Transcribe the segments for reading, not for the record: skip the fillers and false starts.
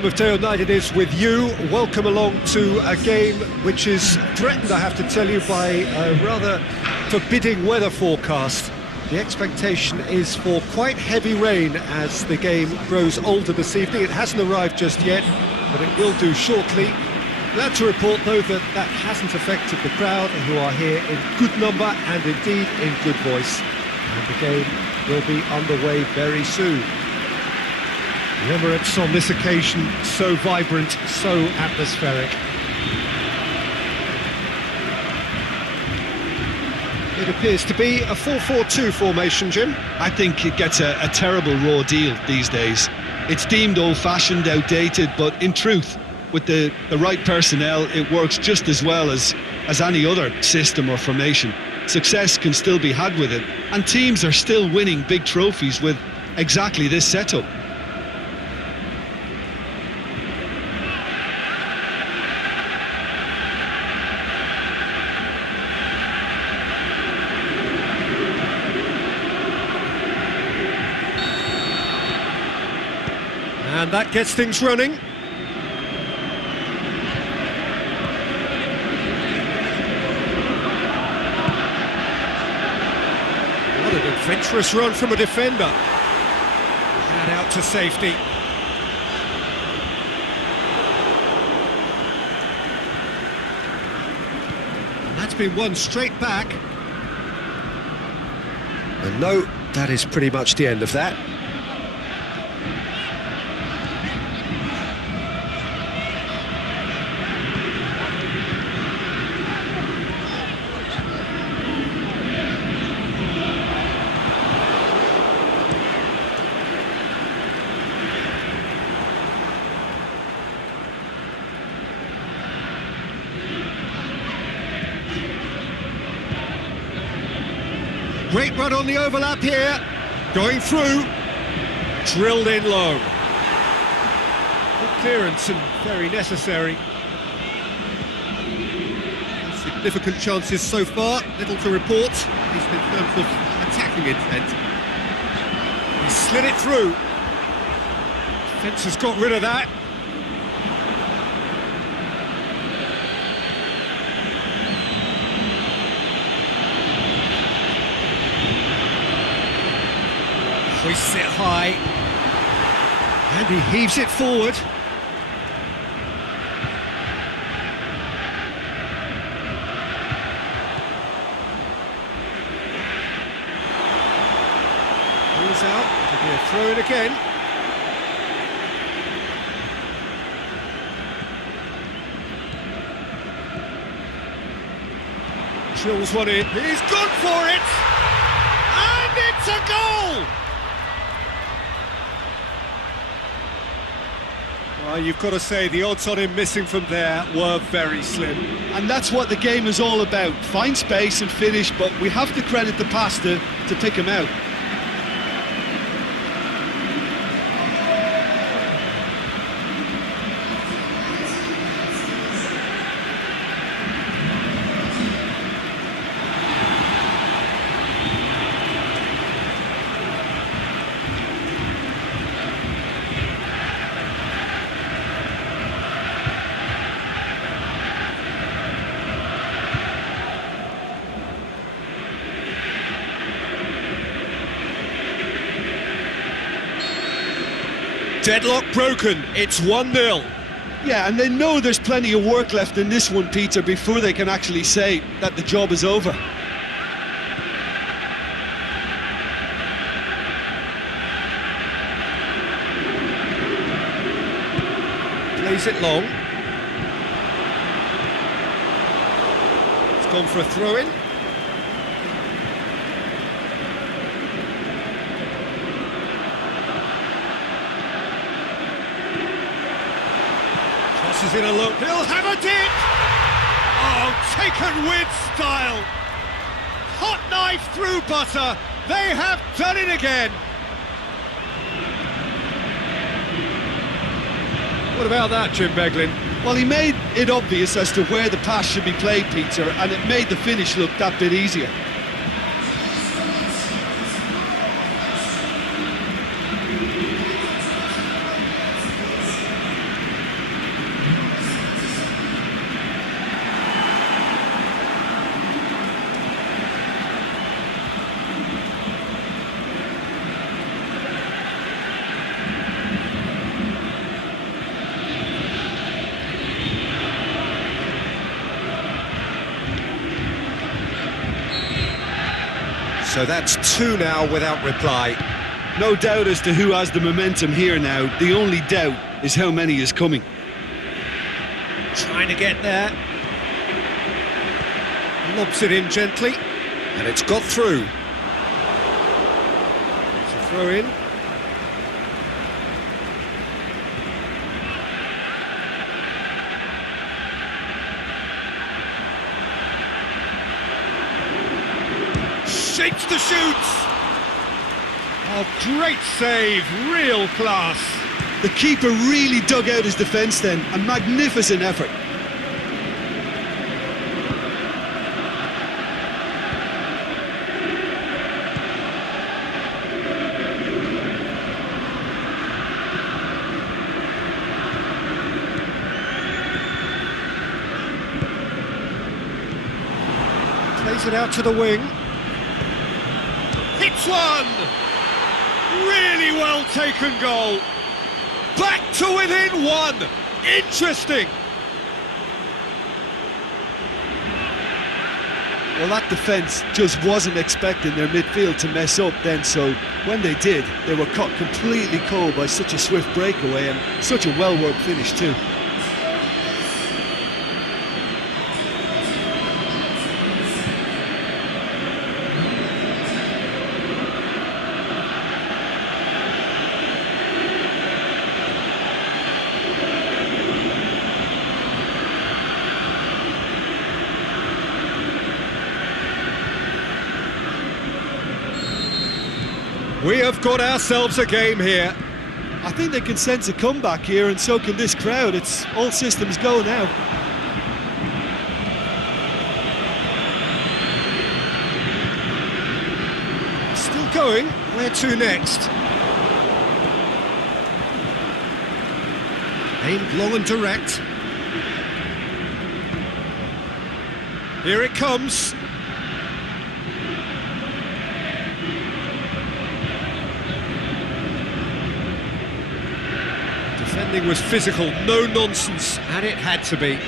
time of day or night it is with you. Welcome along to a game which is threatened, I have to tell you, by a rather forbidding weather forecast. The expectation is for quite heavy rain as the game grows older this evening. It hasn't arrived just yet, but it will do shortly. Glad to report, though, that that hasn't affected the crowd, who are here in good number and indeed in good voice. And the game will be underway very soon. The Emirates on this occasion, so vibrant, so atmospheric. It appears to be a 4-4-2 formation, Jim. I think it gets a terrible raw deal these days. It's deemed old-fashioned, outdated, but in truth, with the right personnel, it works just as well as any other system or formation. Success can still be had with it, and teams are still winning big trophies with exactly this setup. And that gets things running. What an adventurous run from a defender. And out to safety. And that's been won straight back. And no, that is pretty much the end of that. Great run on the overlap here, going through, drilled in low. Good clearance and very necessary. Significant chances so far, little to report, at least in terms of attacking intent. He slid it through. Defence has got rid of that. Hoists it high, and he heaves it forward. Pulls out, it'll be a throw-in again. Drills one in, he's gone for it! And it's a goal! You've got to say, the odds on him missing from there were very slim. And that's what the game is all about. Find space and finish, but we have to credit the pass to pick him out. Deadlock broken, it's 1-0. Yeah, and they know there's plenty of work left in this one, Peter, before they can actually say that the job is over. Plays it long. It's gone for a throw-in. Is in a look, he'll have a dip! Oh, taken with style! Hot knife through butter, they have done it again! What about that, Jim Beglin? Well, he made it obvious as to where the pass should be played, Peter, and it made the finish look that bit easier. So that's two now without reply. No doubt as to who has the momentum here now. The only doubt is how many is coming. Trying to get there. Lobs it in gently, and it's got through. It's a throw in. Shapes to shoot! Oh, great save, real class. The keeper really dug out his defence then, a magnificent effort. Plays it out to the wing. Hits one! Really well taken goal. Back to within one. Interesting. Well, that defence just wasn't expecting their midfield to mess up then, so when they did, they were caught completely cold by such a swift breakaway and such a well-worked finish too. We have got ourselves a game here. I think they can sense a comeback here, and so can this crowd. It's all systems go now. Still going. Where to next? Aimed long and direct. Here it comes. Defending was physical, no nonsense, and it had to be.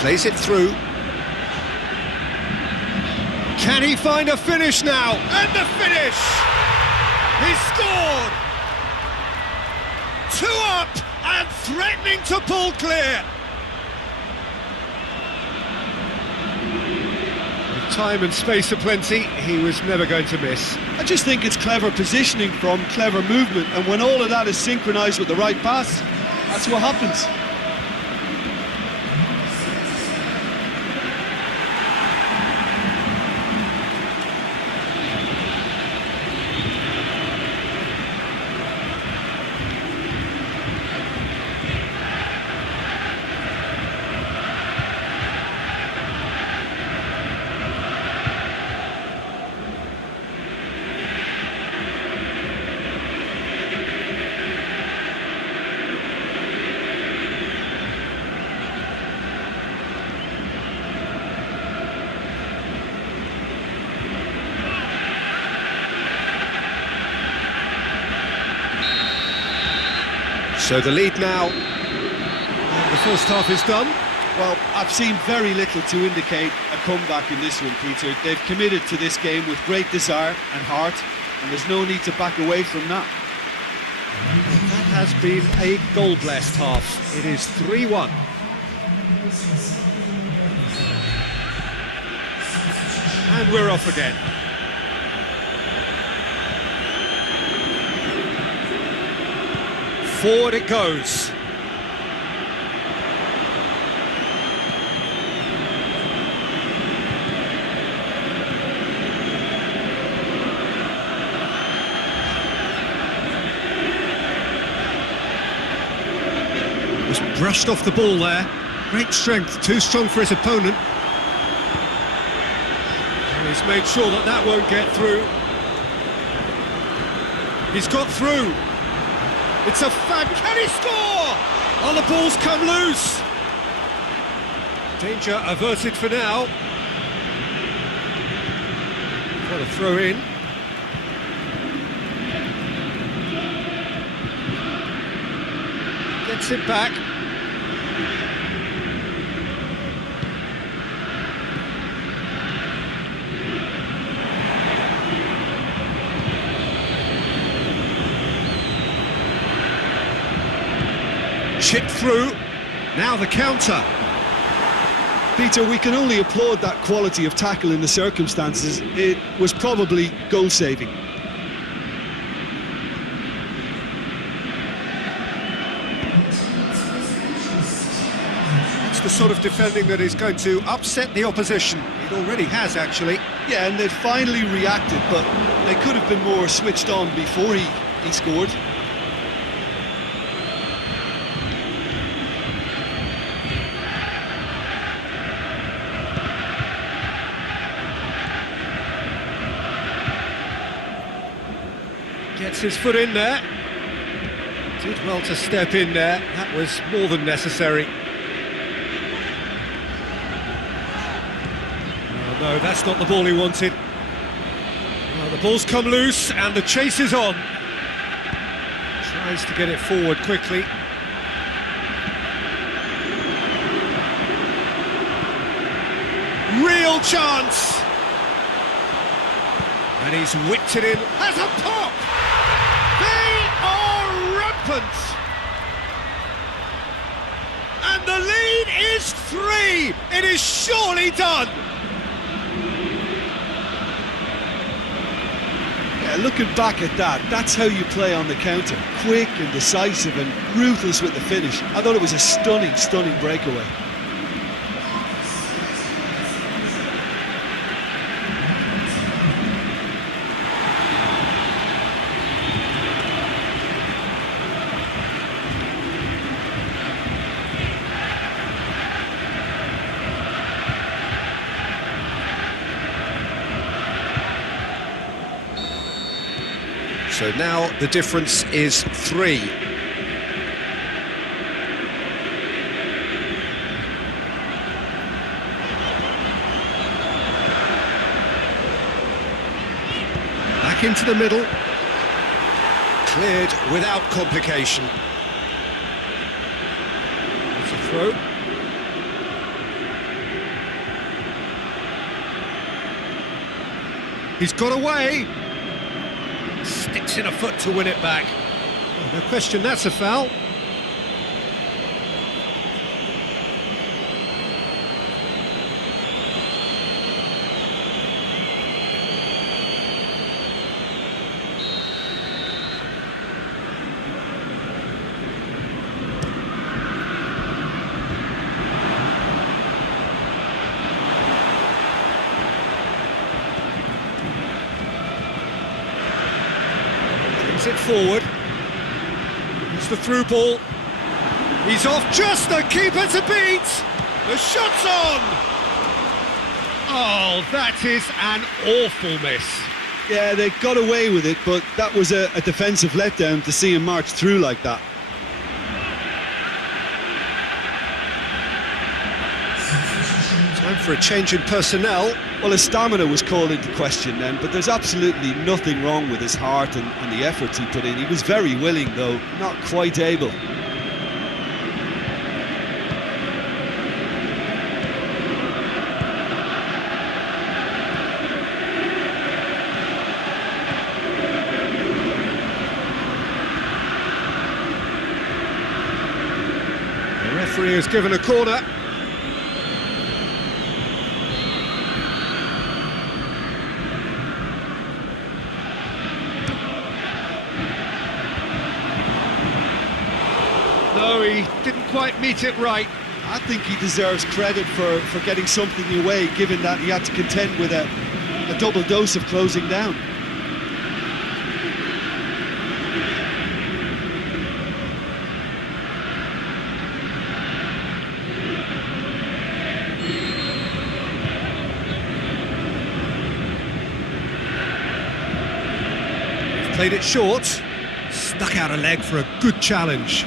Plays it through. Can he find a finish now? And the finish! He scored! 2 up and threatening to pull clear. With time and space aplenty, he was never going to miss. I just think it's clever positioning from clever movement, and when all of that is synchronised with the right pass, that's what happens. So the lead now, and the first half is done. Well, I've seen very little to indicate a comeback in this one, Peter. They've committed to this game with great desire and heart, and there's no need to back away from that. That has been a goal-blessed half. It is 3-1. And we're off again. Forward it goes. Was brushed off the ball there. Great strength, too strong for his opponent. And he's made sure that that won't get through. He's got through. It's a fab. Can he score? Oh, the ball's come loose. Danger averted for now. For the throw in. Gets it back. Chip through. Now the counter. Peter, we can only applaud that quality of tackle in the circumstances. It was probably goal-saving. That's the sort of defending that is going to upset the opposition. It already has, actually. Yeah, and they've finally reacted, but they could have been more switched on before he scored. Gets his foot in there. Did well to step in there. That was more than necessary. Oh, no, that's not the ball he wanted. Well, the ball's come loose and the chase is on. Tries to get it forward quickly. Real chance! And he's whipped it in. Has a pop! They are rampant! And the lead is 3! It is surely done! Yeah, looking back at that, that's how you play on the counter. Quick and decisive and ruthless with the finish. I thought it was a stunning, stunning breakaway. So now the difference is 3. Back into the middle. Cleared without complication. It's a throw. He's got away. Sticks in a foot to win it back. Oh, no question, that's a foul. It forward. It's the through ball. He's off, just the keeper to beat. The shot's on. Oh, that is an awful miss. Yeah, they got away with it, but that was a defensive letdown to see him march through like that. Time for a change in personnel. Well, his stamina was called into question then, but there's absolutely nothing wrong with his heart and the efforts he put in. He was very willing, though, not quite able. The referee has given a corner. No, he didn't quite meet it right. I think he deserves credit for getting something away, given that he had to contend with a double dose of closing down. Played it short, stuck out a leg for a good challenge.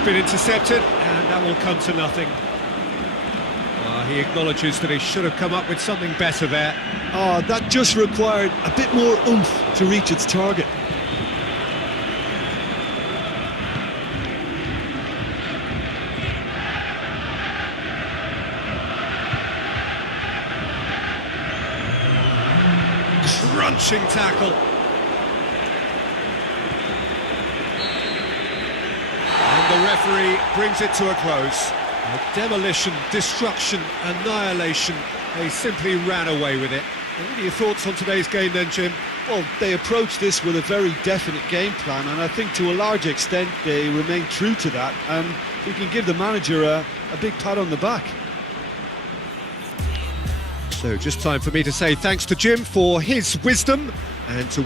It's been intercepted, and that will come to nothing. He acknowledges that he should have come up with something better there. Oh, that just required a bit more oomph to reach its target. Crunching tackle. And the referee brings it to a close. Demolition, destruction, annihilation. They simply ran away with it. What are your thoughts on today's game then, Jim? Well, they approached this with a very definite game plan, and I think to a large extent they remain true to that, and we can give the manager a big pat on the back. So just time for me to say thanks to Jim for his wisdom and to